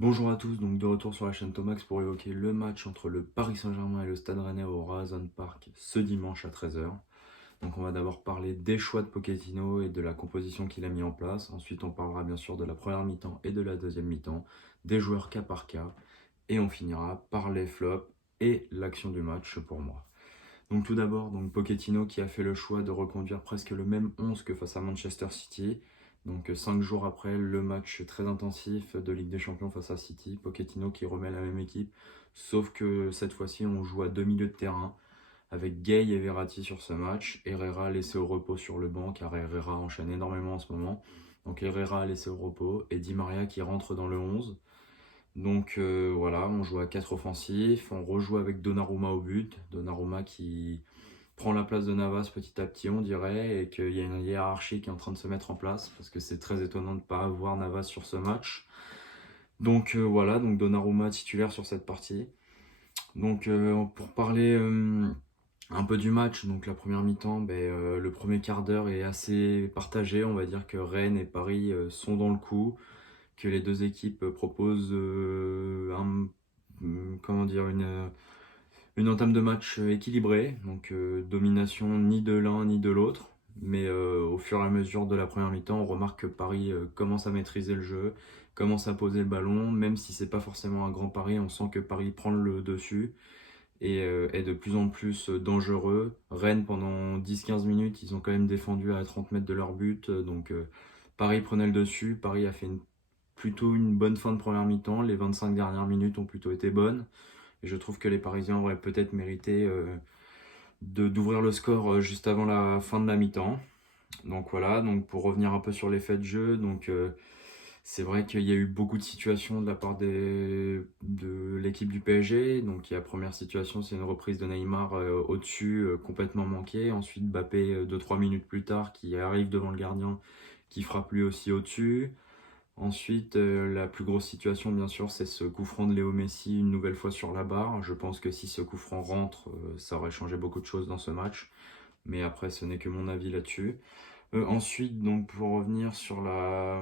Bonjour à tous, donc de retour sur la chaîne Tomax pour évoquer le match entre le Paris Saint-Germain et le Stade Rennais au Horizon Park ce dimanche à 13h. Donc on va d'abord parler des choix de Pochettino et de la composition qu'il a mis en place. Ensuite on parlera bien sûr de la première mi-temps et de la deuxième mi-temps, des joueurs cas par cas. Et on finira par les flops et l'action du match pour moi. Donc tout d'abord, donc Pochettino qui a fait le choix de reconduire presque le même 11 que face à Manchester City. Donc 5 jours après le match très intensif de Ligue des Champions face à City, Pochettino qui remet la même équipe, sauf que cette fois-ci on joue à deux milieux de terrain avec Gay et Verratti sur ce match, Herrera laissé au repos sur le banc car Herrera enchaîne énormément en ce moment. Donc Herrera laissé au repos et Di Maria qui rentre dans le 11. Donc voilà, on joue à 4 offensifs, on rejoue avec Donnarumma au but. Donnarumma qui prend la place de Navas petit à petit, on dirait, et qu'il y a une hiérarchie qui est en train de se mettre en place, parce que c'est très étonnant de ne pas avoir Navas sur ce match. Donc voilà, donc Donnarumma titulaire sur cette partie. Donc pour parler un peu du match, donc la première mi-temps, le premier quart d'heure est assez partagé. On va dire que Rennes et Paris sont dans le coup, que les deux équipes proposent comment dire, une entame de match équilibrée, donc domination ni de l'un ni de l'autre. Mais au fur et à mesure de la première mi-temps, on remarque que Paris commence à maîtriser le jeu, commence à poser le ballon, même si c'est pas forcément un grand pari, on sent que Paris prend le dessus et est de plus en plus dangereux. Rennes, pendant 10-15 minutes, ils ont quand même défendu à 30 mètres de leur but, donc Paris prenait le dessus. Paris a fait plutôt une bonne fin de première mi-temps, les 25 dernières minutes ont plutôt été bonnes. Et je trouve que les Parisiens auraient peut-être mérité d'ouvrir le score juste avant la fin de la mi-temps. Donc voilà, donc pour revenir un peu sur les faits de jeu, donc c'est vrai qu'il y a eu beaucoup de situations de la part de l'équipe du PSG. Donc la première situation, c'est une reprise de Neymar au-dessus, complètement manquée. Ensuite, Mbappé, 2-3 minutes plus tard, qui arrive devant le gardien, qui frappe lui aussi au-dessus. Ensuite, la plus grosse situation, bien sûr, c'est ce coup franc de Léo Messi une nouvelle fois sur la barre. Je pense que si ce coup franc rentre, ça aurait changé beaucoup de choses dans ce match. Mais après, ce n'est que mon avis là-dessus. Ensuite, donc pour revenir sur la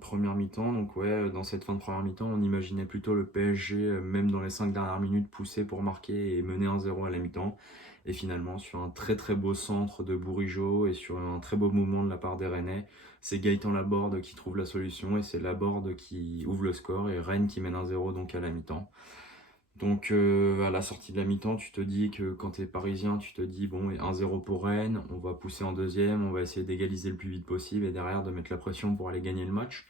première mi-temps, donc ouais, dans cette fin de première mi-temps, on imaginait plutôt le PSG, même dans les 5 dernières minutes, pousser pour marquer et mener 1-0 à la mi-temps. Et finalement, sur un très très beau centre de Bourigeaud et sur un très beau mouvement de la part des Rennais, c'est Gaëtan Laborde qui trouve la solution et c'est Laborde qui ouvre le score et Rennes qui mène 1-0 donc à la mi-temps. Donc à la sortie de la mi-temps, tu te dis que quand tu es parisien, tu te dis bon, 1-0 pour Rennes, on va pousser en deuxième, on va essayer d'égaliser le plus vite possible et derrière de mettre la pression pour aller gagner le match.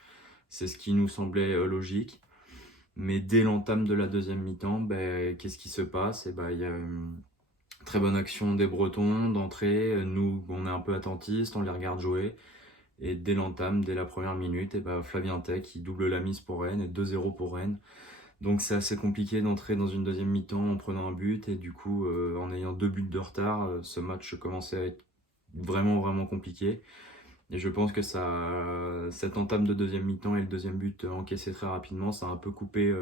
C'est ce qui nous semblait logique. Mais dès l'entame de la deuxième mi-temps, qu'est-ce qui se passe? Il y a une très bonne action des Bretons d'entrée. Nous, on est un peu attentistes, on les regarde jouer. Et dès l'entame, dès la première minute, Flavien Tech qui double la mise pour Rennes et 2-0 pour Rennes. Donc c'est assez compliqué d'entrer dans une deuxième mi-temps en prenant un but et du coup en ayant deux buts de retard, ce match commençait à être vraiment vraiment compliqué. Et je pense que cette entame de deuxième mi-temps et le deuxième but encaissé très rapidement, ça a un peu coupé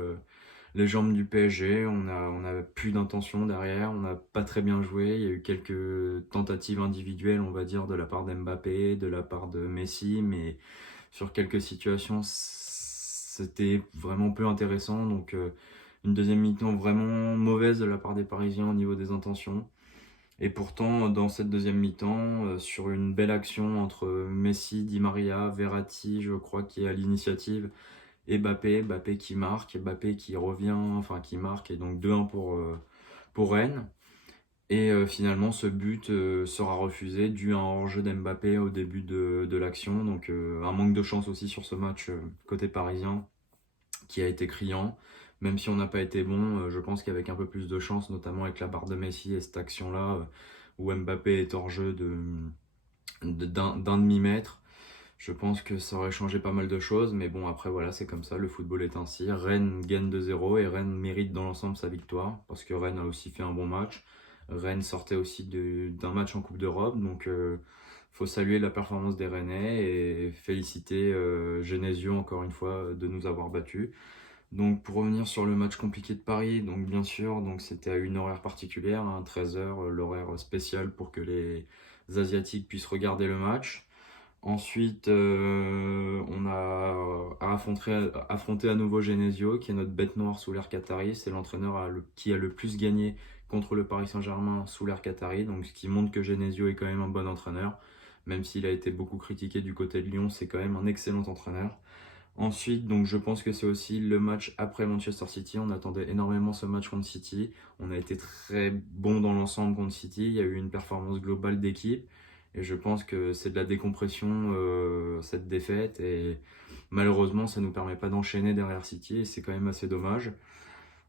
les jambes du PSG. On a plus d'intention derrière, on n'a pas très bien joué. Il y a eu quelques tentatives individuelles, on va dire, de la part d'Mbappé, de la part de Messi, mais sur quelques situations, c'était vraiment peu intéressant. Donc une deuxième mi-temps vraiment mauvaise de la part des Parisiens au niveau des intentions. Et pourtant, dans cette deuxième mi-temps, sur une belle action entre Messi, Di Maria, Verratti, je crois, qui est à l'initiative, et Mbappé qui marque, Mbappé qui revient, enfin qui marque, et donc 2-1 pour Rennes. Et finalement, ce but sera refusé dû à un hors-jeu d'Mbappé au début de l'action. Donc un manque de chance aussi sur ce match côté parisien qui a été criant. Même si on n'a pas été bon, je pense qu'avec un peu plus de chance, notamment avec la barre de Messi et cette action-là, où Mbappé est hors jeu d'un demi-mètre, je pense que ça aurait changé pas mal de choses. Mais bon, après voilà, c'est comme ça, le football est ainsi. Rennes gagne 2-0 et Rennes mérite dans l'ensemble sa victoire, parce que Rennes a aussi fait un bon match. Rennes sortait aussi d'un match en Coupe d'Europe, donc faut saluer la performance des Rennais et féliciter Genesio encore une fois de nous avoir battus. Donc pour revenir sur le match compliqué de Paris, donc bien sûr, donc c'était à une horaire particulière, hein, 13h, l'horaire spécial pour que les Asiatiques puissent regarder le match. Ensuite, on a affronté à nouveau Genesio, qui est notre bête noire sous l'ère Qatari. C'est l'entraîneur qui a le plus gagné contre le Paris Saint-Germain sous l'ère Qatari, donc ce qui montre que Genesio est quand même un bon entraîneur. Même s'il a été beaucoup critiqué du côté de Lyon, c'est quand même un excellent entraîneur. Ensuite, donc je pense que c'est aussi le match après Manchester City. On attendait énormément ce match contre City. On a été très bon dans l'ensemble contre City. Il y a eu une performance globale d'équipe. Et je pense que c'est de la décompression, cette défaite. Et malheureusement, ça ne nous permet pas d'enchaîner derrière City. Et c'est quand même assez dommage.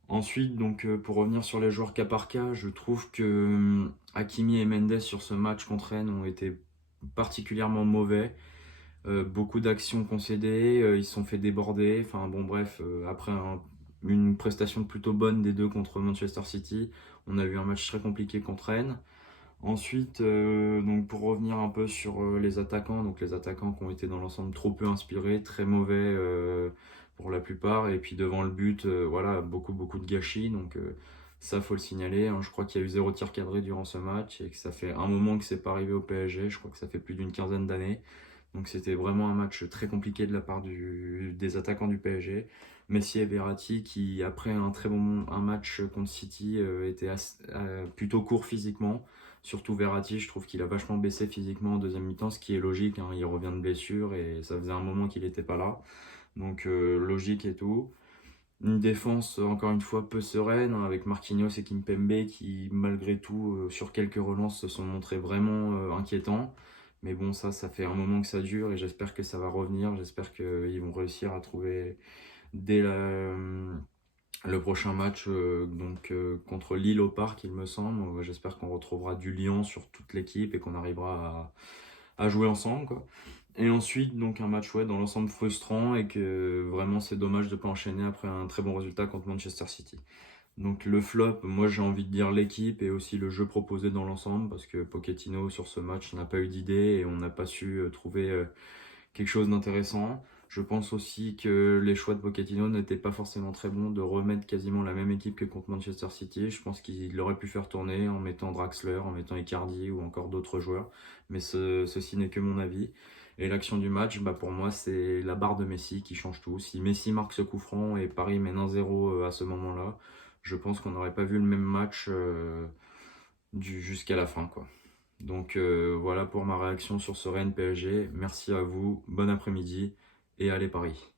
Ensuite, donc, pour revenir sur les joueurs cas par cas, je trouve que Hakimi et Mendes sur ce match contre Rennes ont été particulièrement mauvais. Beaucoup d'actions concédées, ils se sont fait déborder. Enfin bon, bref, après une prestation plutôt bonne des deux contre Manchester City, on a eu un match très compliqué contre Rennes. Ensuite, donc pour revenir un peu sur les attaquants, donc les attaquants qui ont été dans l'ensemble trop peu inspirés, très mauvais pour la plupart, et puis devant le but, voilà, beaucoup de gâchis, donc ça faut le signaler, hein. Je crois qu'il y a eu 0 tir cadré durant ce match et que ça fait un moment que c'est pas arrivé au PSG, je crois que ça fait plus d'une quinzaine d'années. Donc c'était vraiment un match très compliqué de la part des attaquants du PSG. Messi et Verratti qui, après un match contre City, étaient plutôt courts physiquement. Surtout Verratti, je trouve qu'il a vachement baissé physiquement en deuxième mi-temps, ce qui est logique, hein. Il revient de blessure et ça faisait un moment qu'il n'était pas là. Donc logique et tout. Une défense, encore une fois, peu sereine, hein, avec Marquinhos et Kimpembe qui, malgré tout, sur quelques relances, se sont montrés vraiment inquiétants. Mais bon, ça fait un moment que ça dure et j'espère que ça va revenir. J'espère qu'ils vont réussir à trouver dès le prochain match contre Lille au Parc, il me semble. J'espère qu'on retrouvera du lien sur toute l'équipe et qu'on arrivera à jouer ensemble, quoi. Et ensuite, donc un match dans l'ensemble frustrant et que vraiment c'est dommage de ne pas enchaîner après un très bon résultat contre Manchester City. Donc le flop, moi j'ai envie de dire l'équipe et aussi le jeu proposé dans l'ensemble parce que Pochettino sur ce match n'a pas eu d'idée et on n'a pas su trouver quelque chose d'intéressant. Je pense aussi que les choix de Pochettino n'étaient pas forcément très bons de remettre quasiment la même équipe que contre Manchester City. Je pense qu'il aurait pu faire tourner en mettant Draxler, en mettant Icardi ou encore d'autres joueurs. Mais ceci n'est que mon avis. Et l'action du match, bah pour moi, c'est la barre de Messi qui change tout. Si Messi marque ce coup franc et Paris mène 1-0 à ce moment-là, je pense qu'on n'aurait pas vu le même match jusqu'à la fin, quoi. Donc voilà pour ma réaction sur ce Rennes PSG. Merci à vous, bon après-midi et allez Paris.